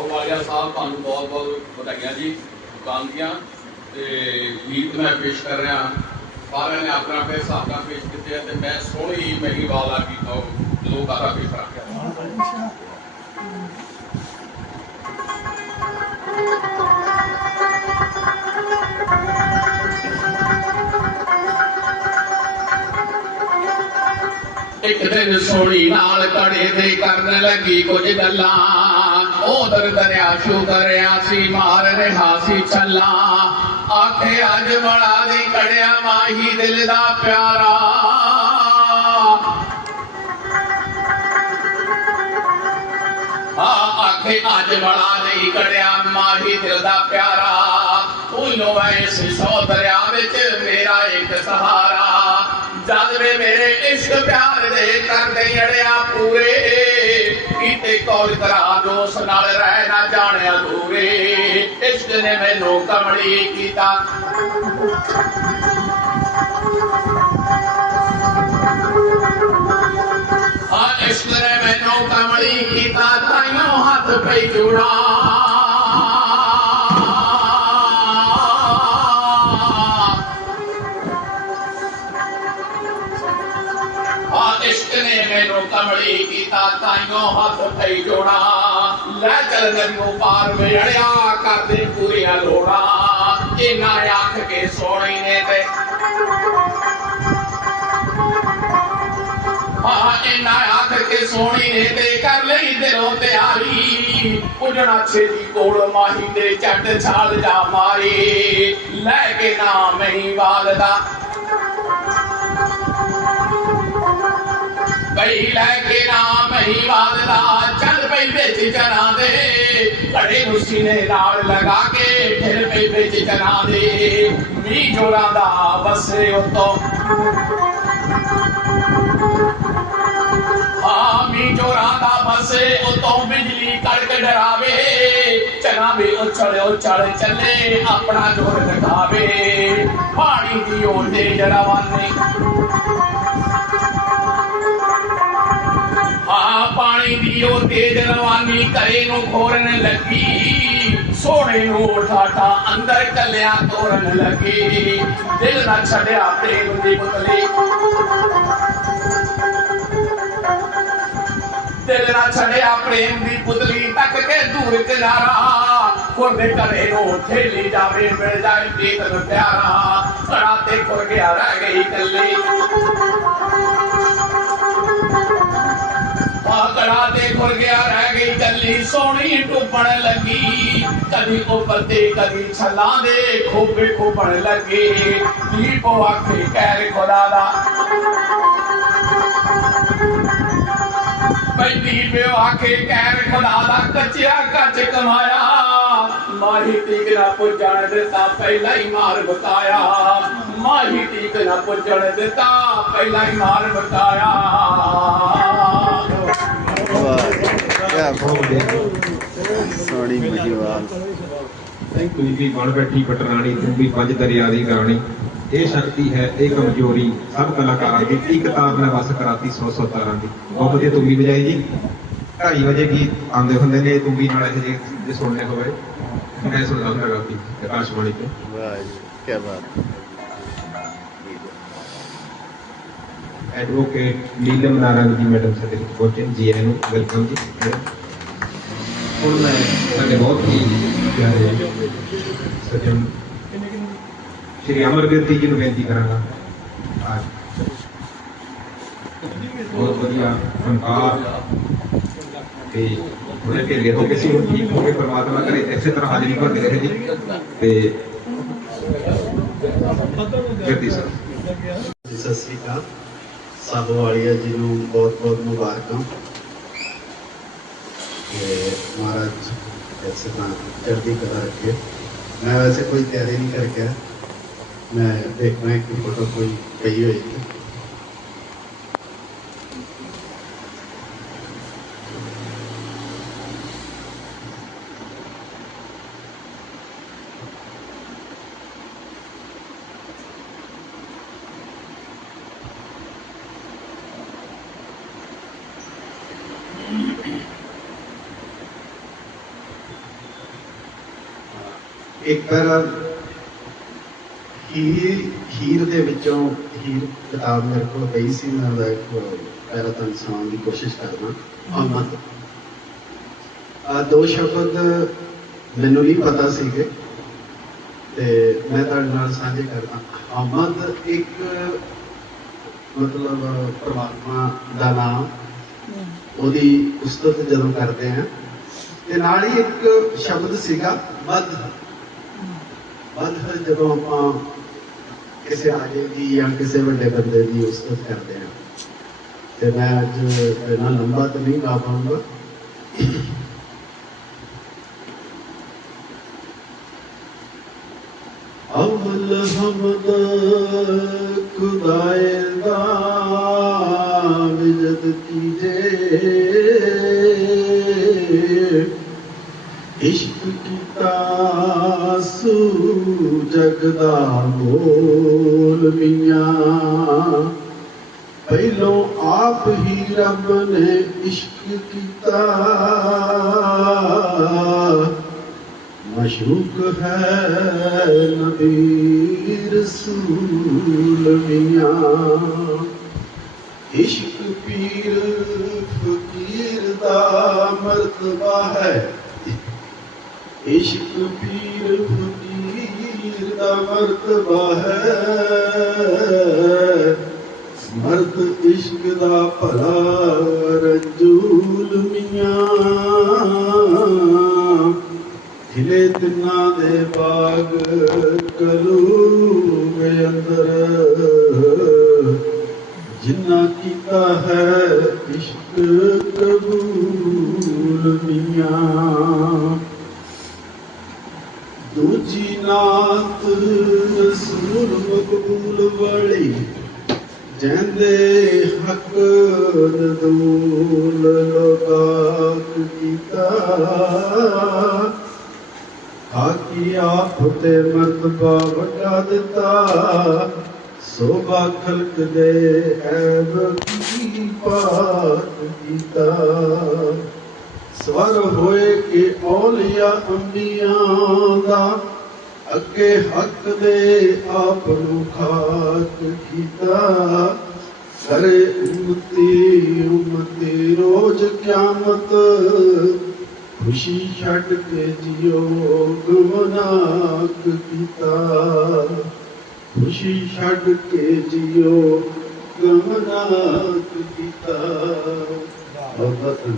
ਸਾਹੂ ਵਾਲਿਆ ਸਾਹਿਬ, ਤੁਹਾਨੂੰ ਬਹੁਤ ਬਹੁਤ ਵਧਾਈਆਂ ਜੀ, ਦੁਕਾਨ ਦੀਆਂ। ਤੇ ਗੀਤ ਮੈਂ ਪੇਸ਼ ਕਰ ਰਿਹਾ। ਸਾਰਿਆਂ ਨੇ ਆਪਣਾ ਆਪਣੇ ਹਿਸਾਬ ਨਾਲ ਪੇਸ਼ ਕੀਤੇ ਤੇ ਮੈਂ ਸੋਹਣੀ ਮਹਿੰਗੀ ਵਾਲਾ ਕੀਤਾ ਲੋਕ ਆਦਾ ਪੇਸ਼ ਰੱਖਿਆ ਇੱਕ ਦਿਨ ਸੋਹਣੀ ਨਾਲ ਘੜੇ ਦੇ ਕਰਨ ਲੱਗੀ ਕੁਝ ਗੱਲਾਂ। उधर दरिया शू करियासी मार रिहासी छला आखे अज बड़ा दी कड़िया माही दिल दा प्यारा। हाँ, आखे अज बड़ा दी कड़िया माही दिल दा प्यारा। उन्होंने सिसो दरिया मेरा एक सहारा। ਜਦ ਵੇ ਮੇਰੇ ਇਸ਼ਕ ਪਿਆਰ ਦੇ ਕਰਦੇ ਅੜਿਆ ਪੂਰੇ ਕੀਤੇ ਕੌਲ ਕਰਾ ਦੋਸ ਨਾਲ ਰਹਿ ਨਾ ਜਾਣਿਆ ਦੂਰੇ ਇਸ਼ਕ ਨੇ ਮੈਨੂੰ ਕਮੜੀ ਕੀਤਾ ਆ ਇਸ਼ਕ ਨੇ ਮੈਨੂੰ ਕਮੜੀ ਕੀਤਾ ਤਾਈਓ ਹੱਥ ਪਈ ਜੁੜਾ ਮੈਨੂੰ ਕਮੜੀ ਕੀਤਾ ਤਾਈਓ ਹੱਥ ਪਈ ਜੋੜਾ। ਲੈ ਚੱਲ ਨਦੀਓ ਪਾਰ ਵੇੜਿਆ ਕਰਦੇ ਪੂਰੀਆਂ ਲੋੜਾਂ। ਇਹਨਾਂ ਆਖ ਕੇ ਸੋਹਣੀ ਨੇ ਤੇ ਆ ਇਹਨਾਂ ਆਖ ਕੇ ਸੋਹਣੀ ਨੇ ਤੇ ਕਰ ਲਈ ਦਿਲੋਂ ਤਿਆਰੀ। ਪੁੱਜਣਾ ਛੇਤੀ ਕੋਲ ਮਾਹੀ ਦੇ ਝੱਟ ਛਾਲ ਜਾ ਮਾਰੀ। ਲੈ ਕੇ ਨਾ ਮਹੀਂ ਵਾਲਦਾ। घड़ी लेके नाम ही वाददा चल पे बेच चना दे। घड़ी मुसी ने नाल लगा के फिर पे बेच चना दे। मी जोरा दा बसरे उतो मी जोरा दा बसे उतो बिजली कड़क डरावे। चना भी उछल उछल चले, अपना ज़ोर दिखावे पानी दी ओर दे जरा वाने अंदर कल्या तोरन लगी। दिल ना छड़या प्रेम दी पुतली। दिल ना छड़या प्रेम दी पुतली तक के दूर किनारा कुर्द करे नो ठेली जावे, मिल जाए प्रीतन प्यारा। सड़ा ते खुर गया रह गई कल्ली नहीं टूपण लगी, कभी को पते कभी छलादे खोपे खोपण लगे। दीपो आखे कैर खोदादा भाई दीपे आखे कैर खोदादा कचिया कच कमाया। माही तीक ना पुजण दिता, पहला ही मार बताया। माही तीक ना पुजण दिता, पहला ही मार बताया। क्या बोल ਤੂੰ ਵੀ ਬਣ ਬੈਠੀ ਪਟਰਾਣੀ ਤੂੰ ਵੀ ਪੰਜ ਦਰਿਆ ਦੀ ਰਾਣੀ। ਇਹ ਸ਼ਕਤੀ ਹੈ ਇਹ ਕਮਜ਼ੋਰੀ ਸਭ ਕਲਾਕਾਰਾਂ ਦੀ ਇੱਕ ਤਾਰ ਨੇ ਵਸ ਕਰਾਤੀ ਸੌ ਸੌ ਤਾਰਾਂ ਦੀ। ਬਹੁਤ ਵਧੀਆ ਤੂੰ ਵੀ ਵਜਾਈ ਜੀ। 2:30 ਵਜੇ ਗੀਤ ਆਉਂਦੇ ਹੁੰਦੇ ਨੇ ਤੂੰ ਵੀ ਨਾਲ ਇਹ ਜੇ ਜੇ ਸੁਣਨੇ ਹੋਵੇ। ਮੈਂ ਸੁਣ ਲਾਂਗਾ ਗਾਤੀ ਆਕਾਸ਼ਵਾਣੀ ਤੇ। ਵਾਹ ਜੀ ਕੀ ਬਾਤ। ਐਡਵੋਕੇਟ ਨੀਲਮ ਨਾਰੰਗ ਜੀ ਮੈਡਮ ਸਾਡੇ ਨੇ। ਜੀ ਨੂੰ ਵੈਲਕਮ ਜੀ। ਹੁਣ ਮੈਂ ਸਾਡੇ ਬਹੁਤ ਹੀ ਪਿਆਰੇ ਸੱਜਣ ਸ਼੍ਰੀ ਅਮਰਵੀਰ ਜੀ ਨੂੰ ਬੇਨਤੀ ਕਰਾਂਗਾ। ਅੱਜ ਬਹੁਤ ਵਧੀਆ ਫਨਕਾਰ। ਤੇ ਉਹਨੇ ਢਿੱਲੇ ਹੋ ਕੇ ਸੀ ਠੀਕ ਹੋ ਕੇ ਪਰਮਾਤਮਾ ਕਰੇ, ਇਸੇ ਤਰ੍ਹਾਂ ਹਾਜ਼ਰੀ ਭਰਦੇ ਰਹੇ ਜੀ। ਤੇ ਜਗਦੀ ਸਰ। ਸਤਿ ਸ੍ਰੀ ਅਕਾਲ। ਸਭ ਵਾਲੀਆ ਜੀ ਨੂੰ ਬਹੁਤ ਬਹੁਤ ਮੁਬਾਰਕਾਂ। ਤੇ महाराज कैसे ना तो जल्दी करा रखे मैं वैसे कोई तैयारी नहीं करके मैं देखना है कि फ़ोटो कोई कही हुई ਇੱਕ ਪੈਰਾ ਹੀਰ ਹੀਰ ਦੇ ਵਿੱਚੋਂ ਹੀਰ ਕਿਤਾਬ ਮੇਰੇ ਕੋਲ ਪਈ ਸੀ ਮੈਂ ਉਹਦਾ ਇੱਕ ਪੈਰਾ ਤੁਹਾਨੂੰ ਸੁਣਾਉਣ ਦੀ ਕੋਸ਼ਿਸ਼ ਕਰਦਾ ਅਹਮਦ ਆ ਦੋ ਸ਼ਬਦ ਮੈਨੂੰ ਨਹੀਂ ਪਤਾ ਸੀਗੇ ਤੇ ਮੈਂ ਤੁਹਾਡੇ ਨਾਲ ਸਾਂਝੇ ਕਰਦਾ ਅਹਮਦ ਇੱਕ ਮਤਲਬ ਪ੍ਰਮਾਤਮਾ ਦਾ ਨਾਮ ਉਹਦੀ ਉਸਤਤ ਜਦੋਂ ਕਰਦੇ ਆ ਤੇ ਨਾਲ ਹੀ ਇੱਕ ਸ਼ਬਦ ਸੀਗਾ ਮਦ ਮਦ ਜਦੋਂ ਆਪਾਂ ਕਿਸੇ ਆਗੇ ਦੀ ਜਾਂ ਕਿਸੇ ਵੱਡੇ ਬੰਦੇ ਦੀ ਉਸਤਤ ਕਰਦੇ ਆ ਤੇ ਮੈਂ ਅੱਜ ਇੰਨਾ ਲੰਬਾ ਤਾਂ ਨਹੀਂ ਗਾ ਪਾਉਂਗਾ ਅਵਲ ਹਮਦ ਖੁਦਾਏ ਦਾ ਵਿਜਤ ਕੀਜੇ इश्क किता सू जगदा बोल मियाँ। पहलो आप ही रब ने इश्क किता मशूक है नबी रसूल मियाँ। इश्क पीर फकीर दा मरतबा है। ਇਸ਼ਕ ਪੀਰ ਫਕੀਰ ਦਾ ਮਰਤਬਾ ਹੈ ਮਰਦ ਇਸ਼ਕ ਦਾ ਭਲਾ ਰਜੂਲ ਮੀਆਂ। ਖਿਲੇ ਤਿੰਨਾਂ ਦੇ ਬਾਗ ਕਲੂਬ ਅੰਦਰ। ਜਿੰਨਾ ਕੀਤਾ ਹੈ ਇਸ਼ਕ ਕਬੂਲ ਮੀਆਂ। ਦੂਜੀ ਨਾਤ ਰਸੂਲ ਮਕਬੂਲ ਵਾਲੀ, ਜੰਦੇ ਹੱਕ ਨਦੂਲ ਲੋਕਾਕ ਕੀਤਾ। ਆਕੀ ਆਪ ਤੇ ਮਰਤਬਾ ਵੱਡਾ ਦਿੱਤਾ, ਸੋਭਾ ਖਲਕ ਦੇ ਐਬ ਕੀ ਪਾਕ ਕੀਤਾ। ਸਵਰ ਹੋਏ ਕਿ ਔਲੀਆ ਅੰਬੀਆਂ ਦਾ, ਅੱਗੇ ਹੱਕ ਦੇ ਆਪ ਨੂੰ ਖਾਕ ਕੀਤਾ। ਕਰੇ ਉਮਤੀ ਉਮਤੀ ਰੋਜ਼ ਕਿਆਮਤ, ਖੁਸ਼ੀ ਛੱਡ ਕੇ ਜਿਉ ਗਮਨਾਕ ਕੀਤਾ। ਖੁਸ਼ੀ ਛੱਡ ਕੇ ਜਿਉ ਗਮਨਾਕ ਕੀਤਾ। ਬਹੁਤ ਬਹੁਤ